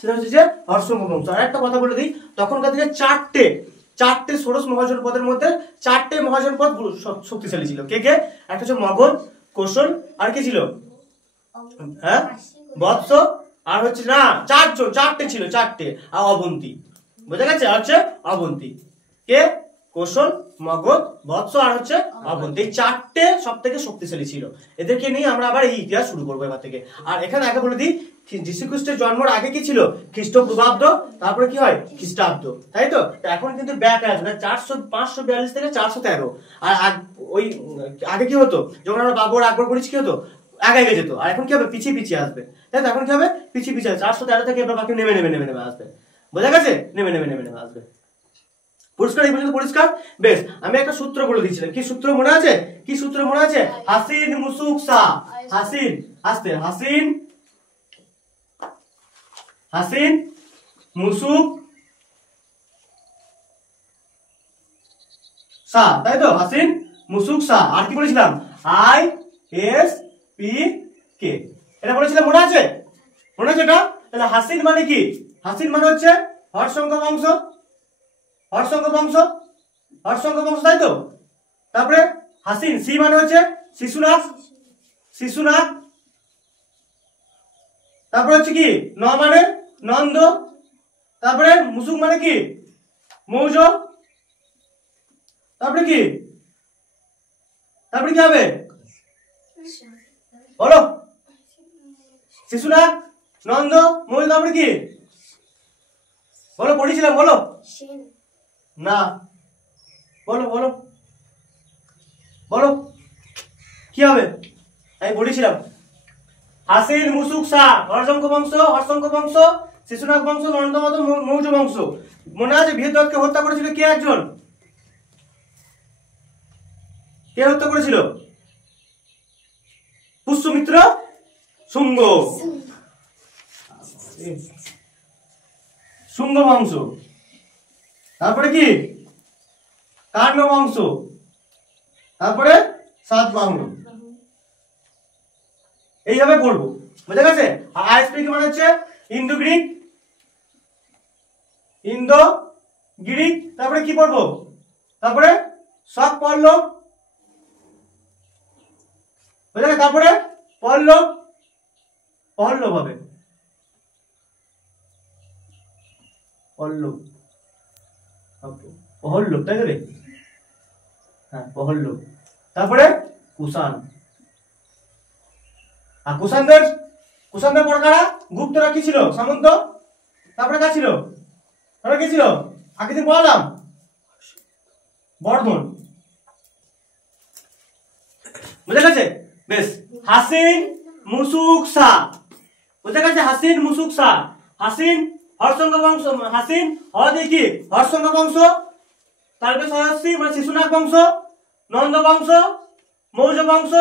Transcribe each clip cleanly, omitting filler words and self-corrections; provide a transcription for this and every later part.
সেটা হচ্ছে যে হর্ষঙ্গ বংশ। আর একটা কথা বলে দিই, তখনকার দিনে চারটে ষোড়শ মহাজন পদের মধ্যে 4টে মহাজন পদ শক্তিশালী ছিল। কে কে? একটা হচ্ছে মগধ, কোশল, আর কে ছিল? হ্যাঁ, বৎস, আর হচ্ছে না 4টে ছিল, 4টে, আর অবন্তী। বুঝা গেছে? হচ্ছে অবন্তী। কে? কোশল, মগধ, বৎস আর হচ্ছে অবন্তী। এই 4টে সব থেকে শক্তিশালী ছিল। এদেরকে নিয়ে আমরা আবার এই ইতিহাস শুরু করবো এবার থেকে। আর এখানে আগে বলে দিই, যীশু খ্রিস্টের জন্মের আগে কি ছিল? খ্রিস্টপূর্বাব্দ, তারপরে কি হয়? খ্রিস্টাব্দ, তাই তো? এখন কিন্তু ব্যাক আছে 542 থেকে 413। আর ওই আগে কি হতো, যখন আমরা বাবর আকবর পড়েছি কি হতো? আগে যেত। আর এখন কি হবে? পিছিয়ে আসবে, তাই তো? এখন কি হবে? পিছিয়ে 413 থেকে এবার বাকি নেমে আসবে। বোঝা গেছে? নেমে আসবে। পরিষ্কার? এই পর্যন্ত পরিষ্কার? বেশ, আমি একটা সূত্র বলে দিয়েছিলাম। কি সূত্র মনে আছে? কি সূত্র মনে আছে? হাসিন মুসুক সা। হাসিন, আস্তে, হাসিন মুসুক সা, তাই তো? হাসিন মুসুক সা। আর কি বলেছিলাম? ISPK, এটা বলেছিলাম, মনে আছে? মনে আছে এটা? তাহলে হাসিন মানে কি? হাসিন মানে হচ্ছে হর্ষঙ্গ বংশ, তাই তো? তারপরে হাসিন, সি মানে হচ্ছে শিশুনাথ, তারপরে হচ্ছে কি? ন মানে নন্দ, তারপরে মুসুক মানে কি? মৌজ, তারপরে কি হবে? বলো, শিশুনাথ, নন্দ, মৌজ, তারপরে কি? বলো, পড়েছিলাম, বলো না, বলো কি হবে? আমি পড়েছিলাম হাসিন মুসুক সা, হর্ষঙ্গ বংশ, শিশুনাথ বংশ, নন্দমত, মৌর্য বংশ। মনে আছে বৃহদ্রথকে হত্যা করেছিল কে? একজন কে হত্যা করেছিল? পুষ্যমিত্র শুঙ্গ বংশ। তারপরে কি? কাণ্ড বংশ, তারপরে সাতবাহন। এইভাবে পড়বো। বুঝা গেছে? ISPK মানে হচ্ছে ইন্দো গ্রিক, তারপরে কি পড়বো? তারপরে শক পল্লব, বুঝা গেছে? তারপরে পল্লব হবে, পহল্লব, তাই তো রে? হ্যাঁ, পহল্লব। তারপরে কুষাণ। আর কুষাণদের পর কারা? গুপ্তরা কি ছিল? সামন্ত। তারপরে কারা ছিল? কি ছিল? আগের দিন বললাম, বর্ধন। বুঝা গেছে? বেশ, হাসিন মুসুক সা। বুঝা গেছে? হাসিন মুসুক সা। হাসিন হর্ষঙ্গ বংশ, হাসিন দেখি হর্ষঙ্গ বংশ, তারপরে সহস্রী মানে শিশুনাথ বংশ, নন্দ বংশ, মৌর্য বংশ,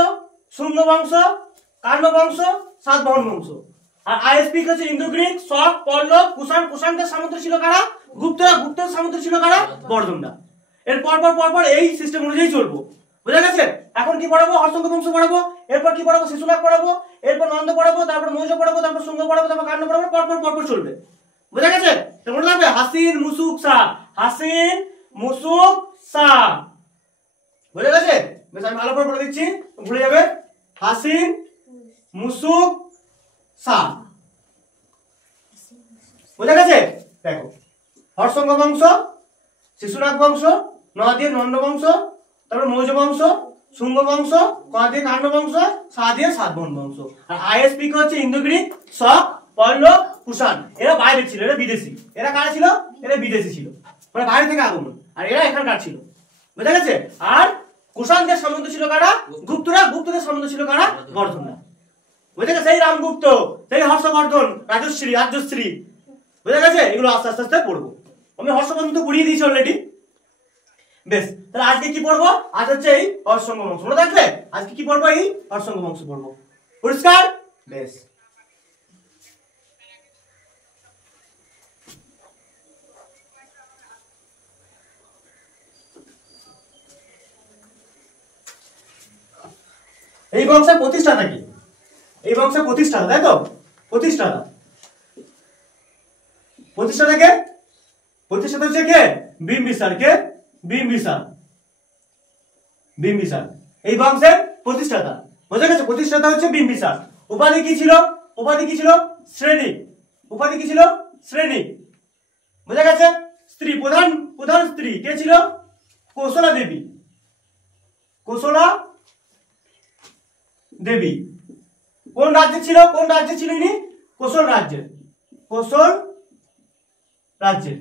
শুঙ্গ বংশ, কাণ্ড বংশ, সাতবাহন বংশ। আর ISPK হচ্ছে ইন্দো গ্রিক, শক, পল্লব, কুষাণদের সামন্ত ছিল কারা? গুপ্তের সামন্ত ছিল কারা? বর্ধনরা। এর পর এই সিস্টেম অনুযায়ী চলবো। বুঝা গেছে? এখন কি পড়াবো? হর্ষঙ্গ বংশ পড়াবো, এরপর কি পড়াবো? শিশুনাথ পড়াবো, এরপর নন্দ পড়াবো, তারপর মৌর্য পড়াবো, তারপর শুঙ্গ পড়াবো, তারপর কাণ্ড পড়াবো, পরপর চলবে। বুঝা গেছে? তো মনে রাখবে হাসিন মুসুক সা, হাসিন মুসুক সা। বুঝা গেছে? বেশ, আমি ভালো করে বলে দিচ্ছি, ভুলে যাবে। হাসিন মুসুক সা। বুঝা গেছে? দেখো, হর্ষঙ্গ বংশ, শিশুনাথ বংশ, ন দিয়ে নন্দ বংশ, তারপর মৌর্য বংশ, শুঙ্গ বংশ, ক দিয়ে কাণ্ড বংশ, সা দিয়ে সাতবাহন বংশ। আর ISPK হচ্ছে ইন্দো গ্রিক, শক, পল্লব, কুষাণ। এরা বাইরে ছিল, এরা বিদেশি। এরা কারা ছিল? এরা বিদেশি ছিল, মানে বাইরে থেকে আগমন। আর এরা এখানকার ছিল। বুঝা গেছে? আর কুষাণদের সামন্ত ছিল কারা? গুপ্তদের সামন্ত ছিল কারা? বর্ধনরা। বুঝা গেছে? সেই রামগুপ্ত, সেই হর্ষবর্ধন, রাজশ্রী। বুঝা গেছে? এগুলো আস্তে আস্তে পড়বো। আমি হর্ষবর্ধন তো পড়িয়ে দিয়েছি অলরেডি। বেশ, তাহলে আজকে কি পড়বো? আজ হচ্ছে এই হর্ষঙ্গ বংশ। মনে থাকলে আজকে কি পড়বো? এই হর্ষঙ্গ বংশ পড়বো। পরিষ্কার? বেশ, এই বংশের প্রতিষ্ঠাতা কি? এই বংশের প্রতিষ্ঠাতা, তাই তো? প্রতিষ্ঠাতা প্রতিষ্ঠাতা কে? প্রতিষ্ঠাতা হচ্ছে কে? বিম্বিসার। কে? বিম্বিসার। বিম্বিসার এই বংশের প্রতিষ্ঠাতা। বোঝা গেছে? প্রতিষ্ঠাতা হচ্ছে বিম্বিসার। উপাধি কি ছিল? উপাধি কি ছিল? শ্রেণী। উপাধি কি ছিল? শ্রেণী। বোঝা গেছে? স্ত্রী, প্রধান প্রধান স্ত্রী কে ছিল? কৌশলা দেবী। কৌশলা দেবী কোন রাজ্যে ছিল? কোন রাজ্যে ছিল ইনি? কোশল রাজ্যের। কোশল রাজ্যের।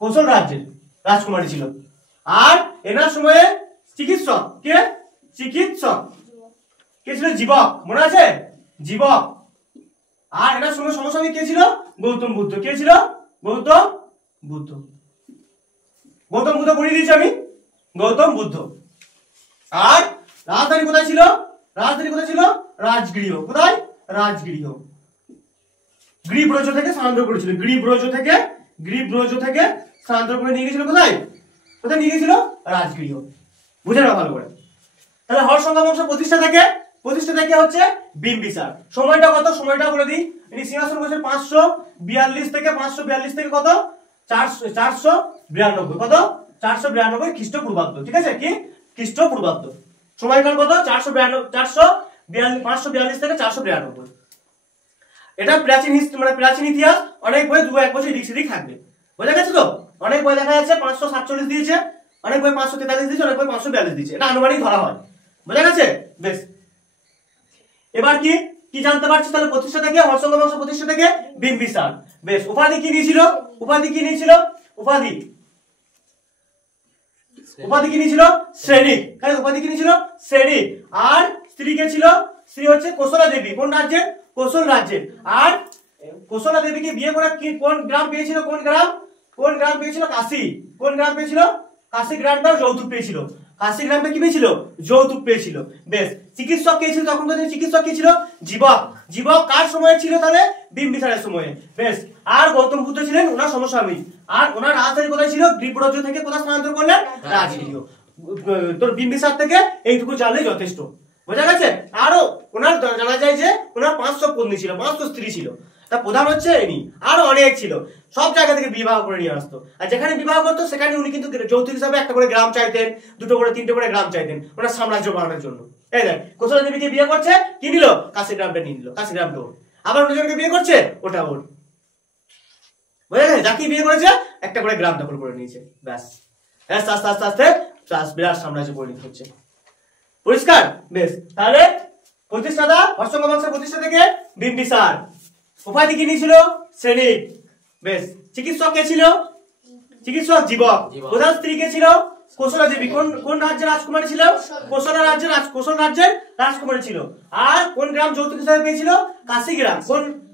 কোশল রাজ্যের রাজকুমারী ছিল। আর এনার সময়ে চিকিৎসক কে? চিকিৎসক কে ছিল? জীবক। মনে আছে? জীবক। আর এনার সময় সমসাময়িক কে ছিল? গৌতম বুদ্ধ। কে ছিল? গৌতম বুদ্ধ। গৌতম বুদ্ধ পড়িয়ে দিয়েছি আমি, গৌতম বুদ্ধ। আর রাজধানী কোথায় ছিল? রাজধানী কোথায় ছিল? রাজগৃহ। কোথায়? রাজগৃহ। গ্রীব্রজ থেকে স্থানান্তর করেছিল। গ্রীব্রজ থেকে স্থানান্তর করে নিয়ে গেছিল কোথায়? কোথায় নিয়ে গেছিল? রাজগৃহ। বুঝে নাও ভালো করে। তাহলে হর্ষঙ্গ বংশ প্রতিষ্ঠাতা কে হচ্ছে? বিম্বিসার। সময়টা কত? সময়টা বলে দিই। ইনি সিংহাসন বসে 542 থেকে কত? 492। কত? 492 খ্রিস্টপূর্বাব্দ। ঠিক আছে? কি? খ্রিস্টপূর্বাব্দ। সময়কাল কত? 542 থেকে 492। এটা প্রাচীন হিস্ট্রি, মানে প্রাচীন ইতিহাস। অনেক বই 2-1 বছর এদিক সেদিক থাকবে। বোঝা গেছে তো? অনেক বই দেখা যাচ্ছে 547 দিয়েছে, অনেক বই 543 দিয়েছে, অনেক বই 542 দিয়েছে। এটা আনুমানিক ধরা হয়। বোঝা গেছে? বেশ, এবার কি কি জানতে পারছিস তাহলে? প্রতিষ্ঠাতা কে? হর্ষঙ্গ বংশ প্রতিষ্ঠাতা কে? বিম্বিসার। বেশ, উপাধি কি নিয়েছিল? উপাধি কি নিয়েছিল? উপাধি কি নিয়েছিল? শ্রেণী। উপাধি কি নিয়েছিল? শ্রেণী। আর স্ত্রী কে ছিল? স্ত্রী হচ্ছে কোশলা দেবী। কোন রাজ্যে? কোশল রাজ্যে। আর কোশলা দেবীকে বিয়ে করে কি কোন গ্রাম পেয়েছিল? কোন গ্রাম পেয়েছিল? কাশী। কোন গ্রাম পেয়েছিল? কাশী গ্রামটাও যৌতুক পেয়েছিল। কাশী গ্রামটা কি পেয়েছিল? যৌতুক পেয়েছিল। বেশ, চিকিৎসক কে ছিল? তখনকার দিনে চিকিৎসক কে ছিল? জীবক। জীবক কার সময়ে ছিল তাহলে? বিম্বিসারের সময়ে। বেশ, আর গৌতম বুদ্ধ ছিলেন ওনার সমসাময়িক। আর ওনার রাজধানী কোথায় ছিল? গ্রীব্রজ থেকে কোথায় স্থানান্তর করলেন? রাজগৃহ। তোর বিম্বিসার থেকে এইটুকু জানলেই যথেষ্ট। বোঝা গেছে? আরো ওনার জানা যায় যে ওনার 500 পত্নী ছিল, 500 স্ত্রী ছিল। তা প্রধান হচ্ছে ইনি। আরো অনেক ছিল, সব জায়গা থেকে বিবাহ করে নিয়ে আসতো। আর যেখানে বিবাহ করতো সেখানে উনি কিন্তু যৌতুক হিসাবে একটা করে গ্রাম চাইতেন, 2টো করে 3টে করে গ্রাম চাইতেন ওনার সাম্রাজ্য বানানোর জন্য। এই দেখ, কোশলা দেবীকে বিয়ে করছে, কি নিল? কাশী গ্রামটা নিয়ে নিল। কাশী গ্রামটা ওর। আবার অন্যজনকে বিয়ে করছে, ওটা ওর। বুঝা গেছে? যাকে বিয়ে করেছে একটা করে গ্রাম দখল করে নিয়েছে। ব্যাস, আস্তে আস্তে আস্তে আস্তে বিরাট সাম্রাজ্য পরিণত হচ্ছে। পরিষ্কার? বেশ, তাহলে প্রতিষ্ঠাতা হর্ষঙ্গ বংশের প্রতিষ্ঠাতা কে? বিম্বিসার। উপাধি কি নিয়েছিল? শ্রেণী। বেশ, চিকিৎসক কে ছিল? চিকিৎসক জীবক। প্রধান স্ত্রী কে ছিল? কোশলা দেবী। কোন রাজ্যের রাজকুমারী ছিল? কোশল রাজ্যের রাজকুমারী ছিল। আর কোন গ্রাম যৌতুক হিসাবে পেয়েছিল? কাশী গ্রাম।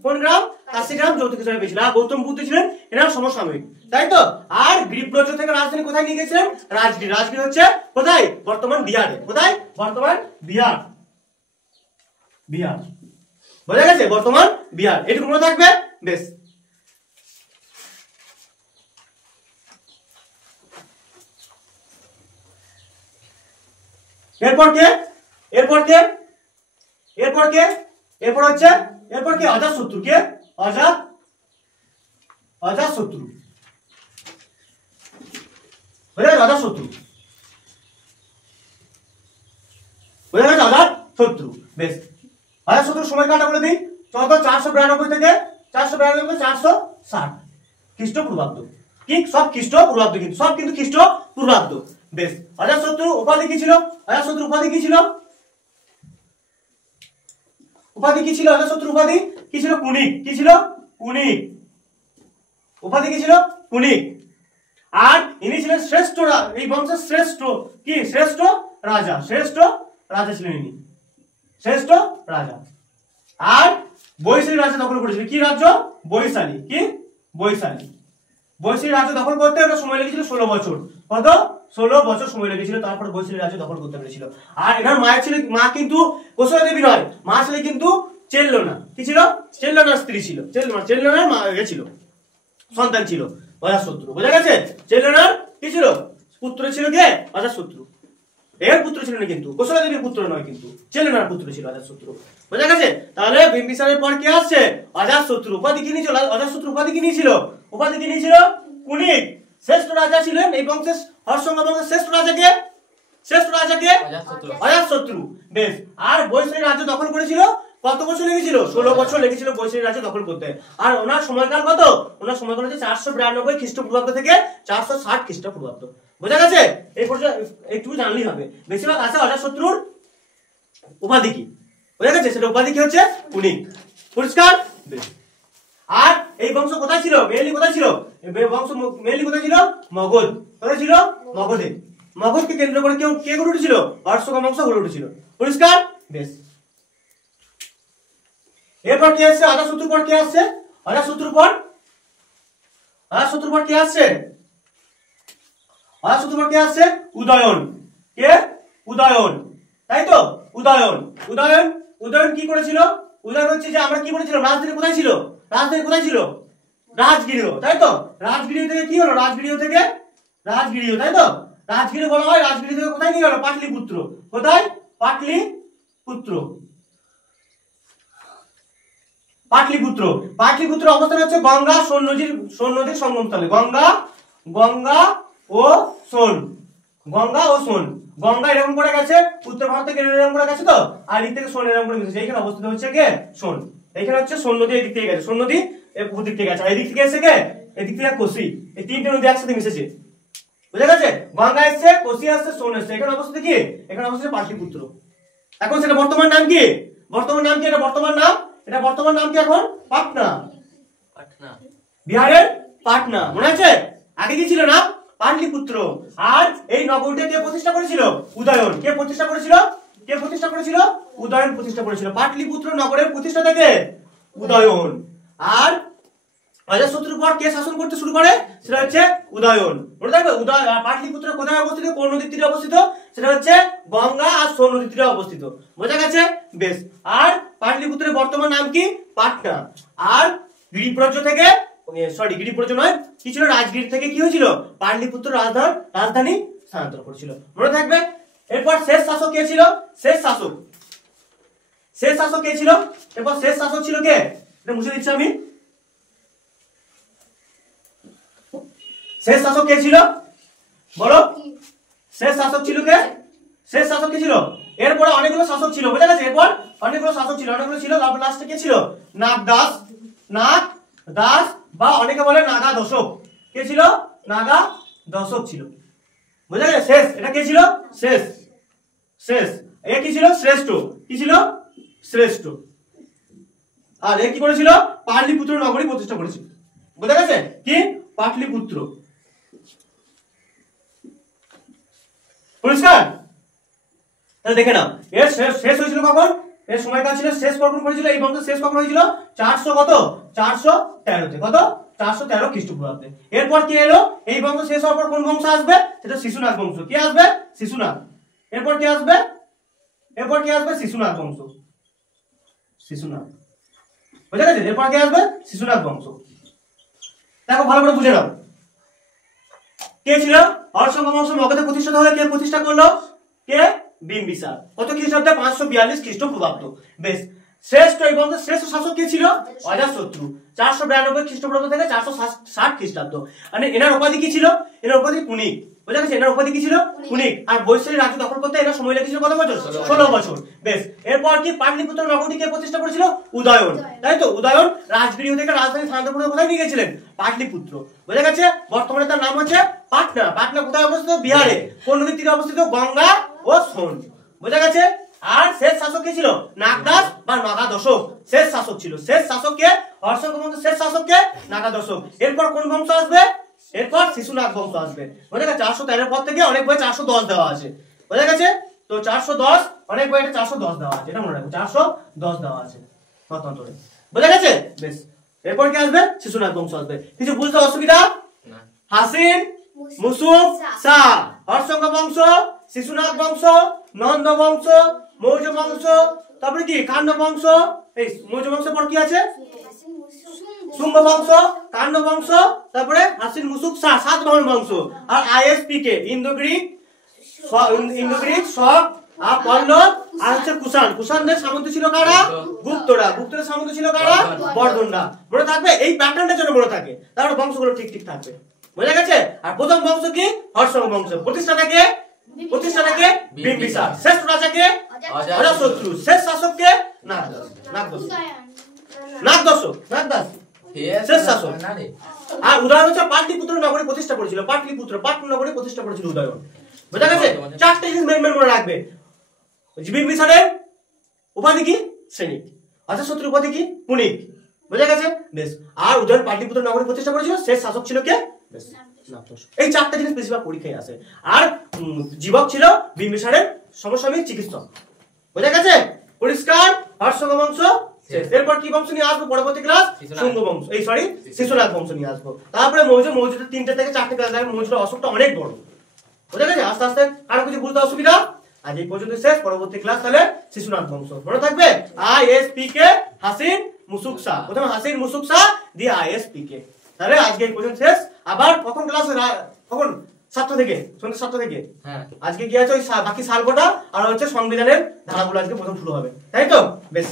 কোন গ্রাম? কাশী গ্রাম যৌতুক হিসাবে পেয়েছিল। আর গৌতম বুদ্ধ ছিলেন এনার সমসাময়িক, তাই তো? আর গ্রীব্রজ থেকে রাজধানী কোথায় নিয়ে গেছিলেন? রাজগৃহ। রাজগৃহ হচ্ছে কোথায়? বর্তমান বিহারে। কোথায়? বর্তমান বিহার। বোঝা গেছে? বর্তমান বিহার। এটুকু মনে থাকবে। বেশ, এরপর কে? অজাতশত্রু। কে? অজাতশত্রু। অজাতশত্রু। বেশ, অজাতশত্রুর সময়কালটা বলে দিই। 492 থেকে 460 খ্রিস্টপূর্বাব্দ। কি? সব খ্রিস্টপূর্বাব্দ, কিন্তু সব কিন্তু খ্রিস্টপূর্বাব্দ। বেশ, অজাতশত্রু উপাধি কি ছিল? অজাতশত্রু উপাধি কি ছিল? অজাতশত্রু উপাধি কি ছিল? কুনিক। কি ছিল? কুনিক। উপাধি কি ছিল? কুনিক। আর ইনি ছিলেন শ্রেষ্ঠ, এই বংশের শ্রেষ্ঠ কি? শ্রেষ্ঠ রাজা ছিলেন ইনি। শ্রেষ্ঠ রাজা। আর বৈশালী রাজ্য দখল করেছিল। কি রাজ্য? বৈশালী। কি? বৈশালী রাজ্য দখল করতে ওটা সময় লেগেছিল 16 বছর। কত? 16 বছর সময় লেগেছিল। তারপর বৈশালী রাজ্য দখল করতে পেরেছিল। আর এনার মায়ের ছিল, মা কিন্তু কোশলা দেবী নয়, মা ছিল কিন্তু চেল্লনা। কি ছিল? চেল্লনার স্ত্রী ছিল। চেল্লনার মা ছিল, সন্তান ছিল অজাতশত্রু। বোঝা গেছে? চেল্লনার কি ছিল? পুত্র ছিল কে? অজাতশত্রু। এর পুত্র ছিল না, কিন্তু কোশলা দেবীর পুত্র নয়, কিন্তু চেলেনার পুত্র ছিল অজাতশত্রু। বোঝা গেছে? তাহলে বিম্বিসারের পর কে আসছে? অজাতশত্রু। উপাধি কি নিয়েছিল অজাতশত্রু? উপাধি কি নিয়েছিল? উপাধি কি নিয়েছিল? কুনিক। শ্রেষ্ঠ রাজা ছিলেন এই বংশের, হর্ষঙ্গ বংশের শ্রেষ্ঠ রাজাকে, শ্রেষ্ঠ রাজাকে অজাতশত্রু। বেশ। আর বৈশালী রাজ্য দখল করেছিল কত বছর লেগেছিল? 16 বছর লেগেছিল বৈশালী রাজ্য দখল করতে। আর ওনার সময়কাল কত? ওনার সময়কাল হচ্ছে 492 খ্রিস্টপূর্বাব্দ থেকে 460 খ্রিস্টপূর্বাব্দ। বোঝা গেছে? এই পর্যন্ত একটু জানলেই হবে। বেশিরভাগ আছে অজাতশত্রুর উপাধি কি। বোঝা গেছে? সেটা উপাধি কি হচ্ছে? কুনিক। পরিষ্কার? বেশ। আর এই বংশ কোথায় ছিল? মেইনলি কোথায় ছিল? এই বংশ মেইনলি কোথায় ছিল? মগধ। কোথায় ছিল? মগধে। মগধকে কেন্দ্র করে কে গড়ে উঠেছিল? অশোক বংশ গড়ে উঠেছিল। পরিষ্কার? বেশ। এরপর কি আসছে? অজাতশত্রুর পর কে আসছে? অজাতশত্রুর পর কে আসছে? অজাতশত্রুর পর কে আসছে? উদয়ন। কে? উদয়ন। তাই তো? উদয়ন। উদয়ন উদয়ন কি করেছিল? উদয়ন হচ্ছে যে আমরা কি বলেছিলাম, রাজধানী কোথায় ছিল? রাজধানী কোথায় ছিল? রাজগৃহ। তাই তো? রাজগৃহ থেকে কি হলো? রাজগৃহ, তাই তো? রাজগৃহ বলা হয়। রাজগৃহ থেকে কোথায় নিয়ে গেল? পাটলিপুত্র। কোথায়? পাটলিপুত্র। পাটলিপুত্র অবস্থান হচ্ছে গঙ্গা সোন নদীর সঙ্গমস্থলে। গঙ্গা ও সোন। গঙ্গা এরকম করে গেছে, উত্তর ভারত থেকে এরকম করে গেছে তো, আর এদিক থেকে সোন এরকম করে গেছে। এইখানে অবস্থিত হচ্ছে কে? সোন। এখানে হচ্ছে সোন নদী, এদিক থেকে গেছে। সোন নদী উপর দিক থেকে গেছে, আর এদিক থেকে এসে কে? এদিক থেকে কোশি। এই তিনটে নদী একসাথে মিশেছে। বুঝা গেছে? গঙ্গা এসছে, কোশি আসছে, সোন এসছে। এখানে অবস্থিত কি? এখানে অবস্থিত পাটলিপুত্র। এখন সেটা বর্তমান নাম কি? এটা বর্তমান নাম কি এখন? পাটনা। বিহারের পাটনা। মনে আছে? আগে কি ছিল নাম? পাটলিপুত্র। আর এই নগরীটা কে প্রতিষ্ঠা করেছিল? উদয়ন। কে প্রতিষ্ঠা করেছিল? উদয়ন প্রতিষ্ঠা করেছিল। পাটলিপুত্র নগরের প্রতিষ্ঠাতা কে? উদয়ন। আর অজাতশত্রুর পর কে শাসন করতে শুরু করে? সেটা হচ্ছে উদয়ন। মনে থাকবে? পাটলিপুত্র কোথায় অবস্থিত? কোন নদীর তীরে অবস্থিত? সেটা হচ্ছে গঙ্গা আর সোন নদীর তীরে অবস্থিত। বোঝা গেছে? বেশ। আর পাটলিপুত্রের বর্তমান নাম কি? পাটনা। আর গিরিপ্রজ্য থেকে, গিরিপ্রজ্য নয়, কি ছিল? রাজগির থেকে কি হয়েছিল? পাটলিপুত্র রাজধানী স্থানান্তর করেছিল। মনে থাকবে? এরপর শেষ শাসক কে ছিল? শেষ শাসক কে ছিল? এরপর শেষ শাসক ছিল কে? এটা মুছে দিচ্ছি আমি। শেষ শাসক কে ছিল? বলো। শেষ শাসক ছিল কে? শেষ শাসক কে ছিল? এরপরে অনেকগুলো শাসক ছিল। বুঝা গেছে? এরপর অনেকগুলো শাসক ছিল, তারপর লাস্টে কে ছিল? নাগদাস বা অনেকে বলে নাগা দশক। কে ছিল? নাগা দশক ছিল। বুঝা গেছে? শেষ। এটা কে ছিল? শেষ। এ কি ছিল? শ্রেষ্ঠ। কি ছিল? শ্রেষ্ঠ। আর এ কি করেছিল? পাটলিপুত্র নগরী প্রতিষ্ঠা করেছিল। বুঝা গেছে? কি? পাটলিপুত্র। পরিষ্কার? তাহলে দেখে নাও, এর শেষ হয়েছিল কখন? এর সময়কাল ছিল শেষ কখন করেছিল? এই বংশ শেষ কখন হয়েছিল? 413 তে। কত? 413 খ্রিস্টপূর্বাব্দে। এরপর কি এলো? এই বংশ শেষ হওয়ার পর কোন বংশ আসবে? সেটা শিশুনাগ বংশ। কি আসবে? শিশুনাগ। এরপর কি আসবে? শিশুনাগ বংশ। বুঝা গেছে? এরপর কি আসবে? শিশুনাগ বংশ। দেখো ভালো করে বুঝে নাও। কে ছিল? হর্ষঙ্গ বংশ মগধে প্রতিষ্ঠিত হলে কে প্রতিষ্ঠা করলো? কে? বিম্বিসার। কত খ্রিস্টাব্দে? 542 খ্রিস্টপূর্বাব্দ। বেশ। শ্রেষ্ঠ এই বংশের শ্রেষ্ঠ শাসক কে ছিল? অজাতশত্রু। 492 খ্রিস্টপূর্বাব্দ থেকে 460 খ্রিস্টাব্দ। মানে এনার উপাধি কি ছিল? এনার উপাধি কুনিক। বুঝা গেছে? এনার উপাধি কি ছিল? কুনিক। আর বৈশালী রাজ্য দখল করতে এনার সময় লেগেছিল কত বছর? 16 বছর। বেশ। এরপর কি পাটলিপুত্র নগরী কে প্রতিষ্ঠা করেছিল? উদয়ন। তাই তো? উদয়ন রাজগৃহ থেকে রাজধানী স্থানান্তর করে কোথায় নিয়ে গেছিলেন? পাটলিপুত্র। বুঝা গেছে? বর্তমানে তার নাম হচ্ছে পাটনা। পাটনা কোথায় অবস্থিত? বিহারে। কোন নদীর তীরে অবস্থিত? গঙ্গা ও সোন। বুঝা গেছে? আর শেষ শাসক কে ছিল? নাগদাস বা নাগা দশক। শেষ শাসক ছিল। শেষ শাসক কে? হর্ষঙ্গ বংশের শেষ শাসক কে? নাগা দশক। এরপর কোন বংশ আসবে? এরপর শিশুনাগ বংশ আসবে। বুঝা গেছে? 413 পর থেকে অনেক বই 410 দেওয়া আছে। বুঝা গেছে? তো 410 অনেক বই 410 দেওয়া আছে। এটা মনে রাখো, 410 দেওয়া আছে মতান্তরে। বুঝা গেছে? বেশ। এরপর কি আসবে? শিশুনাগ বংশ আসবে। কিছু বুঝতে অসুবিধা? না। হাসিন, মুসুক, সা। হর্ষঙ্গ বংশ, শিশুনাগ বংশ, নন্দ বংশ, মৌর্য বংশ, তারপরে কি? কাণ্ড বংশ। এই মৌর্য বংশের পর কি আছে? শুঙ্গ বংশ, কাণ্ড বংশ, তারপরে হাসিন, মুসুক, সা, সাতবাহন বংশ। আর ISP কে? ইন্দো গ্রিক ইন্দো গ্রিক, শক আর পল্লব আর হচ্ছে কুষাণ। কুষাণদের সামন্ত ছিল কারা? গুপ্তরা। গুপ্তদের সামন্ত ছিল কারা? বর্ধনরা। মনে থাকবে এই প্যাটার্নটার জন্য মনে থাকে, তাহলে বংশগুলো ঠিক ঠিক থাকবে। বোঝা গেছে? আর প্রথম বংশ কি? হর্ষঙ্গ বংশ। প্রতিষ্ঠাতাকে বিম্বিসার। শ্রেষ্ঠ রাজাকে অজাতশত্রু। শেষ শাসককে নাগদাস। শেষ শাসক। আর উদয়ন হচ্ছে পাটলিপুত্র নগরী প্রতিষ্ঠা করেছিল। পাটন নগরী প্রতিষ্ঠা করেছিল উদয়ন। বোঝা গেছে? চারটে জিনিস মেন মনে রাখবে। বিম্বিসারের উপাধি কি? সৈনিক। অজাতশত্রুর উপাধি কি? পুনিক। বোঝা গেছে? বেশ। আর উদয়ন পাটলিপুত্র নগরী প্রতিষ্ঠা করেছিল। শেষ শাসক ছিল কে? বেশ। এই চারটা জিনিস বেশিরভাগ পরীক্ষায় আসে। আর জীবক ছিল বিম্বিসারের সমসাময়িক চিকিৎসক। বোঝা গেছে? পরিষ্কার? হর্ষঙ্গ বংশ। এরপর কি বংশ নিয়ে আসবো পরবর্তী ক্লাস? শুঙ্গ বংশ। শিশুনাগ বংশ নিয়ে আসবো। তারপরে মৌর্যদের 3টে থেকে 4টে ক্লাস লাগবে। মৌর্যদের অশোকটা অনেক বড়। বোঝা গেছে? আস্তে আস্তে কারো কিছু বুঝতে অসুবিধা? আজ এই পর্যন্ত শেষ। পরবর্তী ক্লাস তাহলে শিশুনাগ বংশ। মনে থাকবে? ISPK হাসিন মুসুকসা। প্রথমে হাসিন মুসুকসা দিয়ে ISPK। তাহলে আজকে এই পর্যন্ত শেষ। আবার কখন ক্লাস? কখন? 7টা থেকে, সন্ধ্যে 7টা থেকে। হ্যাঁ, আজকে কি আছে ওই বাকি সাল কটা আর হচ্ছে সংবিধানের ধারাগুলো আজকে প্রথম শুরু হবে, তাই তো? বেশ।